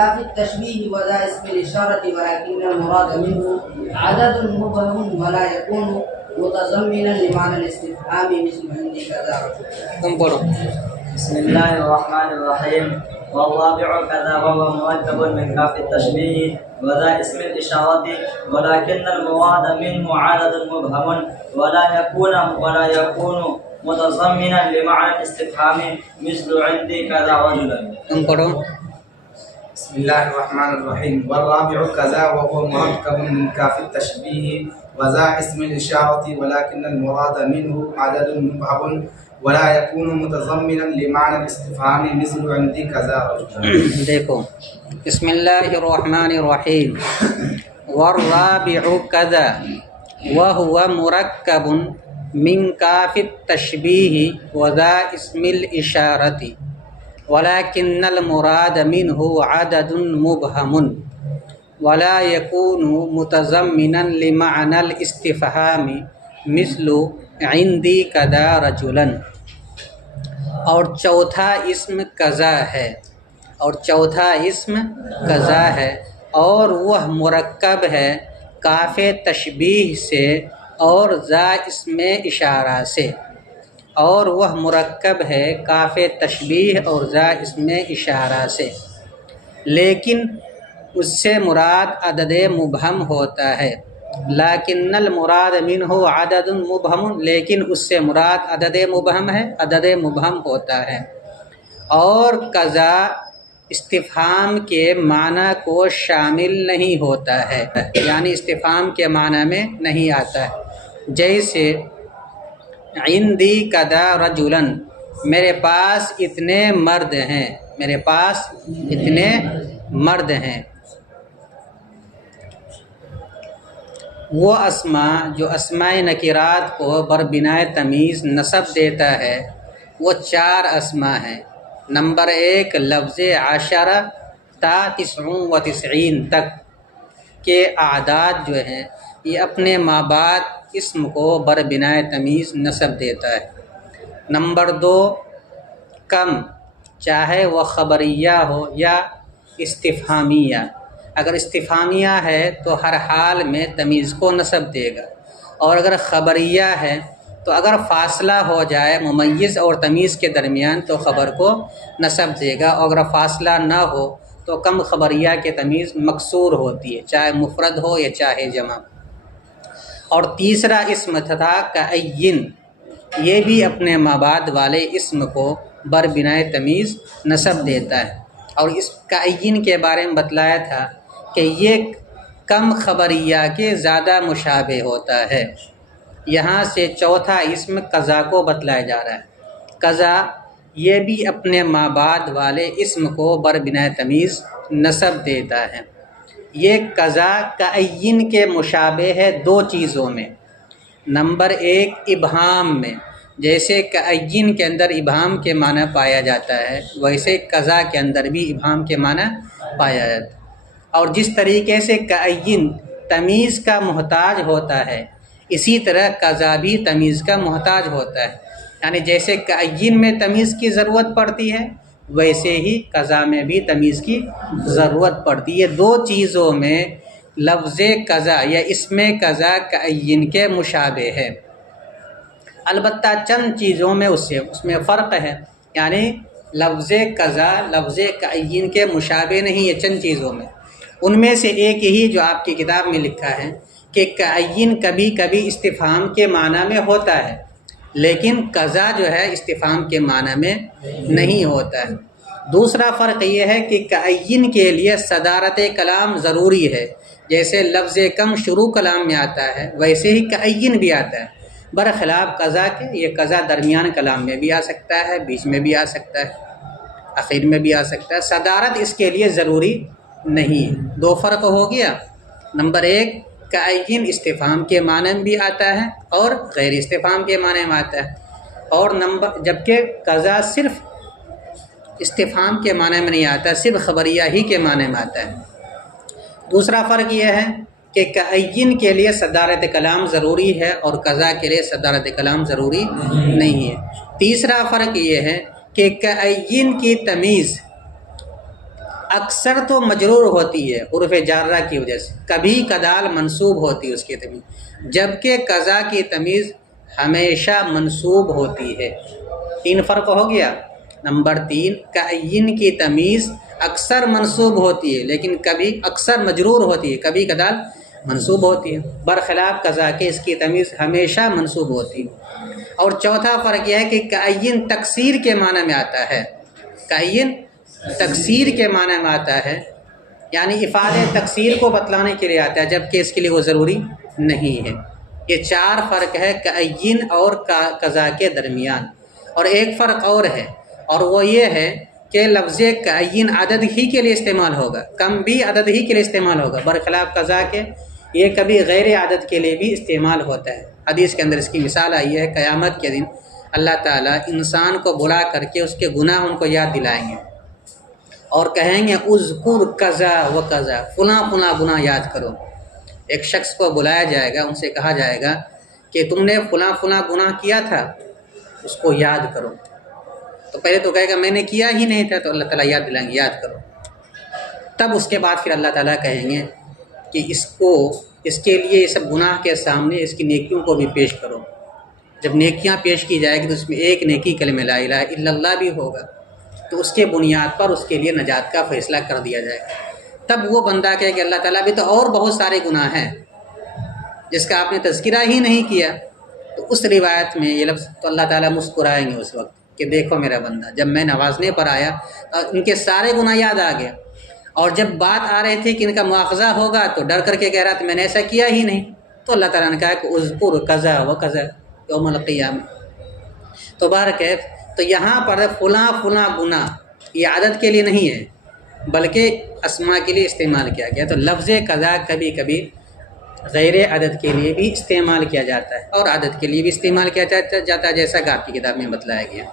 كاف التشبيه وذا اسم الإشارة ولكن المراد منه عدد مبهم ولا يكون متضمنا لمعنى الاستفهام مثل عندي كذا. بسم الله الرحمن الرحيم. والرابع كذا وهو مركب من كاف التشبيه وذا اسم الإشارة ولكن المراد منه عدد مبهم ولا يكون متضمنا لمعنى الاستفهام مثل عندي كذا رجلا. بسم الله الرحمن الرحيم. والرابع كذا وهو مركب من كاف التشبيه وذا اسم الإشارة ولكن المراد منه عدد مبهم ولا يكون متضمنا لمعنى الاستفهام مثل عندي كذا رجلا. دیکھو، بسم اللہ الرحمن الرحیم. والرابع كذا وهو مركب من كاف التشبيه وذا اسم الإشارة ولكن المراد منه عدد مبهم ولا يكون متضمنا لمعنى الاستفهام مثل عندي كذا رجلا. اور چوتھا اسم قضا ہے، اور وہ مرکب ہے کاف تشبیہ سے اور ذا اسم اشارہ سے، اور وہ مرکب ہے کاف تشبیہ اور ذا اسم اشارہ سے، لیکن اس سے مراد عدد مبہم ہوتا ہے. لیکن المراد منہ عدد مبہم، لیکن اس سے مراد عدد مبہم ہوتا ہے. اور قضا استفہام کے معنی کو شامل نہیں ہوتا ہے، یعنی استفہام کے معنی میں نہیں آتا ہے. جیسے عندی کذا رجلا، میرے پاس اتنے مرد ہیں. وہ اسماء جو اسماء نکرات کو بربنائے تمیز نصب دیتا ہے وہ 4 اسماء ہیں. نمبر 1 لفظ عشرہ تا 99 تک کے اعداد جو ہیں یہ اپنے ما بعد اسم کو بربنائے تمیز نصب دیتا ہے. نمبر 2 کم، چاہے وہ خبریہ ہو یا استفہامیہ. اگر استفہامیہ ہے تو ہر حال میں تمیز کو نصب دے گا، اور اگر خبریہ ہے تو اگر فاصلہ ہو جائے ممیز اور تمیز کے درمیان تو خبر کو نصب دے گا، اور اگر فاصلہ نہ ہو تو کم خبریہ کے تمیز مکسور ہوتی ہے، چاہے مفرد ہو یا چاہے جمع. اور تیسرا اسم تھا کعین، یہ بھی اپنے مابعد والے اسم کو بربنائے تمیز نصب دیتا ہے. اور اس کعین کے بارے میں بتلایا تھا کہ یہ کم خبریہ کے زیادہ مشابہ ہوتا ہے. یہاں سے چوتھا اسم قضا کو بتلایا جا رہا ہے. قضا یہ بھی اپنے ما بعد والے اسم کو بربنائے تمیز نصب دیتا ہے. یہ قضا کعین کے مشابہ ہے 2 چیزوں میں. نمبر 1 ابہام میں، جیسے کعین کے اندر ابہام کے معنی پایا جاتا ہے ویسے قضا کے اندر بھی ابہام کے معنی پایا جاتا ہے. اور جس طریقے سے کعین تمیز کا محتاج ہوتا ہے اسی طرح قضا بھی تمیز کا محتاج ہوتا ہے. یعنی جیسے کعین میں تمیز کی ضرورت پڑتی ہے ویسے ہی قضا میں بھی تمیز کی ضرورت پڑتی ہے. 2 چیزوں میں لفظ قضا یا اسم قضا کعین کے مشابہ ہے. البتہ چند چیزوں میں اس میں فرق ہے، یعنی لفظ قضا لفظ کعین کے مشابہ نہیں ہے چند چیزوں میں. ان میں سے ایک یہی جو آپ کی کتاب میں لکھا ہے کہ کعین کبھی کبھی استفہام کے معنی میں ہوتا ہے لیکن قضا جو ہے استفہام کے معنی میں نہیں ہوتا ہے. دوسرا فرق یہ ہے کہ کعین کے لیے صدارت کلام ضروری ہے. جیسے لفظ کم شروع کلام میں آتا ہے ویسے ہی کعین بھی آتا ہے، برخلاف قضا کے یہ قضا درمیان کلام میں بھی آ سکتا ہے، بیچ میں بھی آ سکتا ہے، آخر میں بھی آ سکتا ہے. صدارت اس کے لیے ضروری نہیں ہے. 2 فرق ہو گیا. نمبر 1 کعین استفہام کے معنی میں بھی آتا ہے اور غیر استفہام کے معنی میں آتا ہے، اور جبکہ قضا صرف استفہام کے معنی میں نہیں آتا، صرف خبریہ ہی کے معنی میں آتا ہے. دوسرا فرق یہ ہے کہ کعین کے لیے صدارت کلام ضروری ہے اور قضا کے لیے صدارت کلام ضروری نہیں ہے. تیسرا فرق یہ ہے کہ کعین کی تمیز اکثر تو مجرور ہوتی ہے حروف جارہ کی وجہ سے، کبھی کدال منصوب ہوتی ہے اس کی تمیز، جبکہ قضا کی تمیز ہمیشہ منصوب ہوتی ہے۔ 3 فرق ہو گیا۔ نمبر 3، کعین کی تمیز اکثر منصوب ہوتی ہے لیکن کبھی اکثر مجرور ہوتی ہے، کبھی کدال منصوب ہوتی ہے، برخلاف قضا کے اس کی تمیز ہمیشہ منصوب ہوتی ہے۔ اور چوتھا فرق یہ ہے کہ کعین تکسیر کے معنی میں آتا ہے، کعین تکسیر کے معنی میں آتا ہے، یعنی افادہ تکسیر کو بتلانے کے لیے آتا ہے، جبکہ اس کے لیے وہ ضروری نہیں ہے۔ یہ 4 فرق ہے کعین اور قضا کے درمیان۔ اور ایک فرق اور ہے، اور وہ یہ ہے کہ لفظ کعین عدد ہی کے لیے استعمال ہوگا، کم بھی عدد ہی کے لیے استعمال ہوگا، برخلاف قضا کے یہ کبھی غیر عدد کے لیے بھی استعمال ہوتا ہے۔ حدیث کے اندر اس کی مثال آئی ہے، قیامت کے دن اللہ تعالیٰ انسان کو بلا کر کے اس کے گناہ ان کو یاد دلائیں گے اور کہیں گے اذکر کذا و کذا، فلاں فلاں گناہ یاد کرو۔ ایک شخص کو بلایا جائے گا، ان سے کہا جائے گا کہ تم نے فلاں فلاں گناہ کیا تھا، اس کو یاد کرو۔ تو پہلے تو کہے گا میں نے کیا ہی نہیں تھا، تو اللہ تعالیٰ یاد دلائیں گے یاد کرو۔ تب اس کے بعد پھر اللہ تعالیٰ کہیں گے کہ اس کے لیے یہ سب گناہ کے سامنے اس کی نیکیوں کو بھی پیش کرو۔ جب نیکیاں پیش کی جائے گی تو اس میں ایک نیکی کلمہ لا الہ الا اللہ بھی ہوگا، تو اس کے بنیاد پر اس کے لیے نجات کا فیصلہ کر دیا جائے گا۔ تب وہ بندہ کہے کہ اللہ تعالیٰ بھی تو اور بہت سارے گناہ ہیں جس کا آپ نے تذکرہ ہی نہیں کیا۔ تو اس روایت میں یہ لفظ تو اللہ تعالیٰ مسکرائیں گے اس وقت کہ دیکھو میرا بندہ، جب میں نوازنے پر آیا ان کے سارے گناہ یاد آ گیا، اور جب بات آ رہی تھی کہ ان کا مواخذہ ہوگا تو ڈر کر کے کہہ رہا تھا میں نے ایسا کیا ہی نہیں، تو اللہ تعالیٰ نے کہا کہ اذکر کذا و کذا یوم القیامہ۔ تو بہرکیف تو یہاں پر فلاں فلاں گناہ یہ عدد کے لیے نہیں ہے بلکہ اسماء کے لیے استعمال کیا گیا۔ تو لفظ قضا کبھی کبھی غیر عدد کے لیے بھی استعمال کیا جاتا ہے اور عدد کے لیے بھی استعمال کیا جاتا ہے، جیسا کہ آپ کی کتاب میں بتلایا گیا۔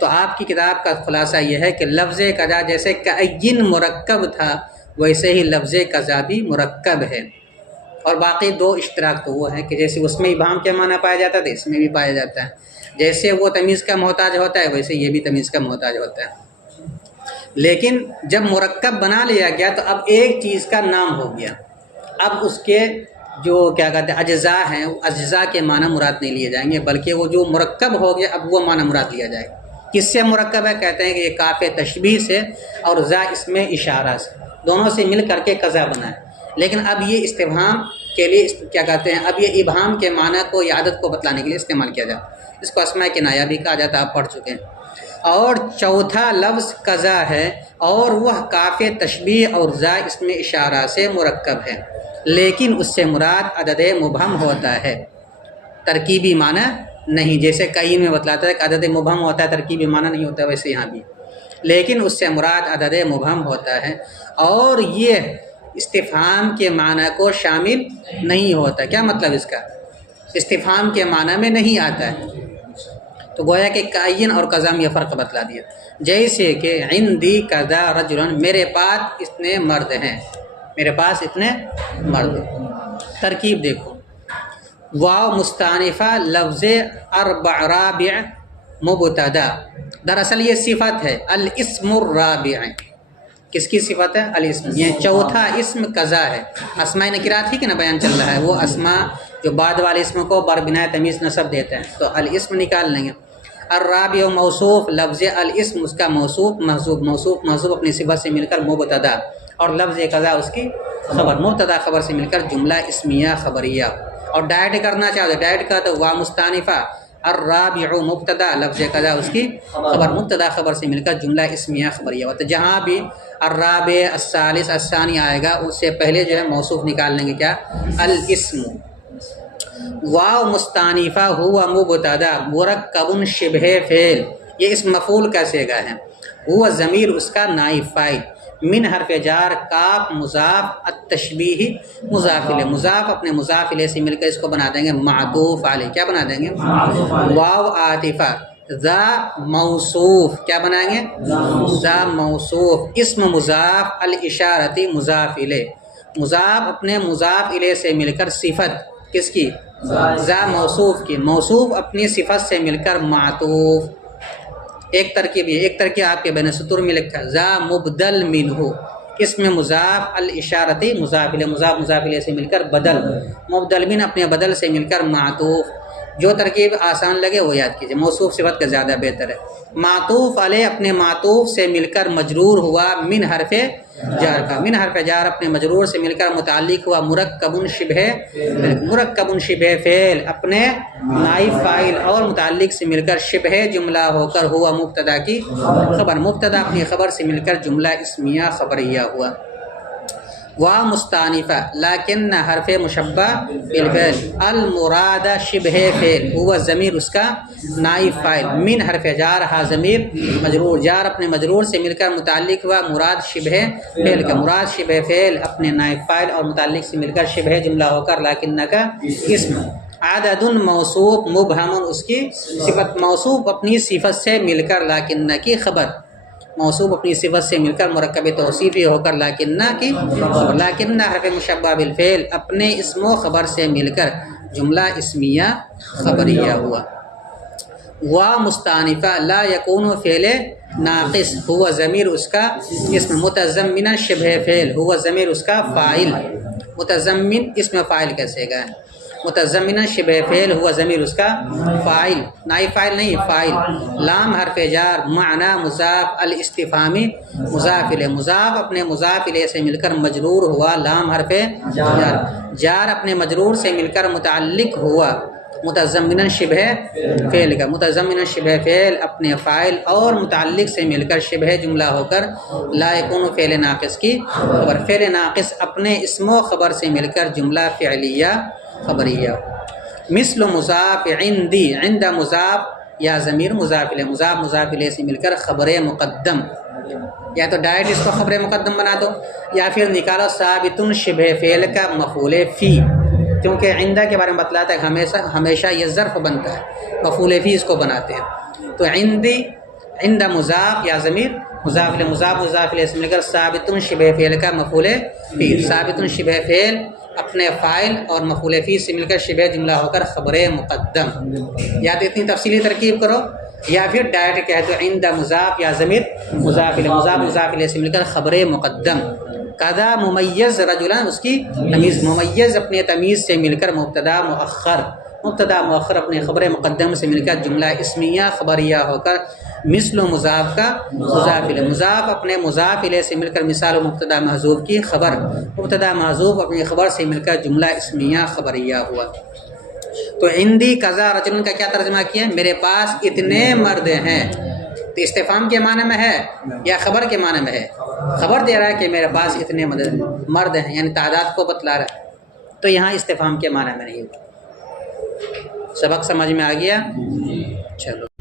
تو آپ کی کتاب کا خلاصہ یہ ہے کہ لفظ قضا جیسے کعین مرکب تھا ویسے ہی لفظ قضا بھی مرکب ہے، اور باقی 2 اشتراک تو وہ ہیں کہ جیسے اس میں ابہام کے معنی پایا جاتا ہے اس میں بھی پایا جاتا ہے، جیسے وہ تمیز کا محتاج ہوتا ہے ویسے یہ بھی تمیز کا محتاج ہوتا ہے۔ لیکن جب مرکب بنا لیا گیا تو اب ایک چیز کا نام ہو گیا، اب اس کے جو کیا کہتے ہیں اجزاء ہیں، اجزاء کے معنی مراد نہیں لیے جائیں گے بلکہ وہ جو مرکب ہو گیا اب وہ معنی مراد لیا جائے گا۔ کس سے مرکب ہے؟ کہتے ہیں کہ یہ کاف تشبیہ سے اور ذا اسم اشارہ سے، دونوں سے مل کر کے قضا بنا ہے۔ لیکن اب یہ استفہام کے لیے کیا کہتے ہیں، اب یہ ابہام کے معنی کو یا عدد کو بتلانے کے لیے استعمال کیا جاتا ہے، اس کو اسماء کنایہ بھی کہا جاتا ہے، آپ پڑھ چکے ہیں۔ اور چوتھا لفظ قضا ہے اور وہ کاف تشبیہ اور ذا اسم اشارہ سے مرکب ہے، لیکن اس سے مراد عدد مبہم ہوتا ہے، ترکیبی معنی نہیں۔ جیسے کئی میں بتلاتا ہے کہ عدد مبہم ہوتا ہے، ترکیبی معنی نہیں ہوتا، ویسے یہاں بھی، لیکن اس سے مراد عدد مبہم ہوتا ہے، اور یہ استفہام کے معنی کو شامل نہیں ہوتا۔ کیا مطلب اس کا؟ استفہام کے معنی میں نہیں آتا ہے۔ تو گویا کہ کعین اور قضا میں یہ فرق بتلا دیا، جیسے کہ عندی قضا رجلن، میرے پاس اتنے مرد ہیں، میرے پاس اتنے مرد ہیں۔ ترکیب دیکھو، واو مستانفہ لفظ اربع رابع مبتدا، دراصل یہ صفت ہے الاسم الرابع۔ کس کی صفت ہے؟ الاسم، یہ چوتھا اسم قضا ہے۔ اسماء نکرات ہی کہ نا بیان چل رہا ہے، وہ اسماء جو بعد والے اسم کو بربنائے تمیز نسب دیتے ہیں، تو الاسم نکال لیں گے۔ الرابع موصوف لفظ الاسم، اس کا موصوف محذوف، موصوف محذوف اپنی صفت سے مل کر مبتدا، اور لفظ قضا اس کی خبر، مبتدا خبر سے مل کر جملہ اسمیہ خبریہ۔ اور ڈائریکٹ کرنا چاہتے ڈائریکٹ کا تو وا مستانفہ الرابع مبتدا لفظ قضا اس کی خبر، مبتدا خبر سے مل کر جملہ اسمیہ خبریہ ہوتا ہے۔ جہاں بھی الرابع الثالث الثانی آئے گا اس سے پہلے جو ہے موصوف نکال لیں گے، کیا؟ الاسم۔ واو مستانفہ ہوا مبتدا مرکب شبہ فعل، یہ اسم مفعول کا صیغہ ہے، ہوا ضمیر اس کا نائب فاعل، من حرف جار کاف مضاف التشبیہ مضاف الیہ، مضاف اپنے مضاف الیہ سے مل کر اس کو بنا دیں گے معطوف علیہ۔ کیا بنا دیں گے؟ واو عاطفہ، ذا موصوف، کیا بنائیں گے؟ ذا موصوف، اسم مضاف الاشارتی مضاف الیہ، مضاف اپنے مضاف الیہ سے مل کر صفت کس کی؟ ذا موصوف کی، موصوف اپنی صفت سے مل کر معطوف۔ ایک ترکیب یہ، ایک ترکیب آپ کے بین سطور میں لکھا ہے ذا مبدل منہ، اس میں مضاف الاشارتی مضاف الیہ، مضاف الیہ سے مل کر بدل، مبدل من اپنے بدل سے مل کر معطوف۔ جو ترکیب آسان لگے وہ یاد کیجیے، موصوف صفت کا زیادہ بہتر ہے۔ معطوف علیہ اپنے معطوف سے مل کر مجرور ہوا من حرف جار کا، من حرف جار اپنے مجرور سے مل کر متعلق ہوا مرکب شبہ فعل اپنے نائب فاعل اور متعلق سے مل کر شبہ جملہ ہو کر ہوا مبتدا کی خبر، مبتدا اپنی خبر سے مل کر جملہ اسمیہ خبریہ ہوا۔ مستانفہ لیکن حرف مشبہ بالفعل المراد شبہ فعل ہوا ضمیر اس کا نائب فاعل، من حرف جار ہا ضمیر مجرور، جار اپنے مجرور سے مل کر متعلق ہوا مراد شبہ فعل کا، مراد شبہ فعل اپنے نائب فاعل اور متعلق سے مل کر شبہ جملہ ہو کر لیکن کا اسم۔ عدد موصوف مبہم اس کی صفت، موصوف اپنی صفت سے مل کر لیکن کی خبر، موصوف اپنی صفت سے مل کر مرکب توصیفی ہو کر لیکن کی خبر، لیکن حرف مشبہ بالفعل اپنے اسم و خبر سے مل کر جملہ اسمیہ خبریہ ہوا۔ مستانفہ لا یکون فعل ناقص ہوا ضمیر اس کا اسم متضمن شبہ فعل ہوا ضمیر اس کا فاعل، متضمن اسم فاعل کیسے گا، متضمن شبہ فعل ہوا ضمیر اس کا فاعل، نائب فاعل نہیں فاعل۔ لام حرف جار معنی مضاف الاستفہامی مضاف الیہ، مضاف اپنے مضاف الیہ سے مل کر مجرور ہوا، لام حرف جار، جار اپنے مجرور سے مل کر متعلق ہوا متضمن شبہ فعل کا، متضمن شبہ فعل اپنے فاعل اور متعلق سے مل کر شبہ جملہ ہو کر لا یکون فعل ناقص کی خبر، فعل ناقص اپنے اسم و خبر سے مل کر جملہ فعلیہ خبریہ۔ مثل مضاف عندی، عند مضاف یا ضمیر مضاف الیہ، مضاف الیہ سے مل کر خبر مقدم، یا تو ڈائریکٹ اس کو خبر مقدم بنا دو یا پھر نکالو ثابت شبہ فعل کا مفعول فی، کیونکہ عندہ کے بارے میں بتلاتا ہے ہمیشہ یہ ظرف بنتا ہے، مفعول فی اس کو بناتے ہیں۔ تو عندی، عند مضاف یا ضمیر مضاف الیہ سے مل کر ثابت شبہ فعل کا مفعول فی، ثابت شبہ فعل اپنے فاعل اور مفعول فی سے مل کر شبہ جملہ ہو کر خبر مقدم، یا تو اتنی تفصیلی ترکیب کرو یا پھر ڈائریکٹ کہہ دو عند مضاف یا ضمیر مضاف الیہ سے مل کر خبر مقدم۔ قضا ممیز رجلا اس کی تمیز، ممیز اپنے تمیز سے مل کر مبتدا مؤخر اپنے خبر مقدم سے مل کر جملہ اسمیہ خبریہ ہو کر مثل مضاف کا مضاف الیہ، مضاف اپنے مضاف الیہ سے مل کر مثال و مبتدا محذوف کی خبر، مبتدا محذوف اپنی خبر سے مل کر جملہ اسمیہ خبریہ ہوا۔ تو عندی قضا رجل کا کیا ترجمہ کیا، میرے پاس اتنے مرد ہیں، تو استفہام کے معنی میں ہے یا خبر کے معنی میں ہے، خبر دے رہا ہے کہ میرے پاس اتنے مرد ہیں، یعنی تعداد کو بتلا رہا ہے، تو یہاں استفہام کے معنی میں نہیں ہوا۔ سبق سمجھ میں آ گیا؟ چلو۔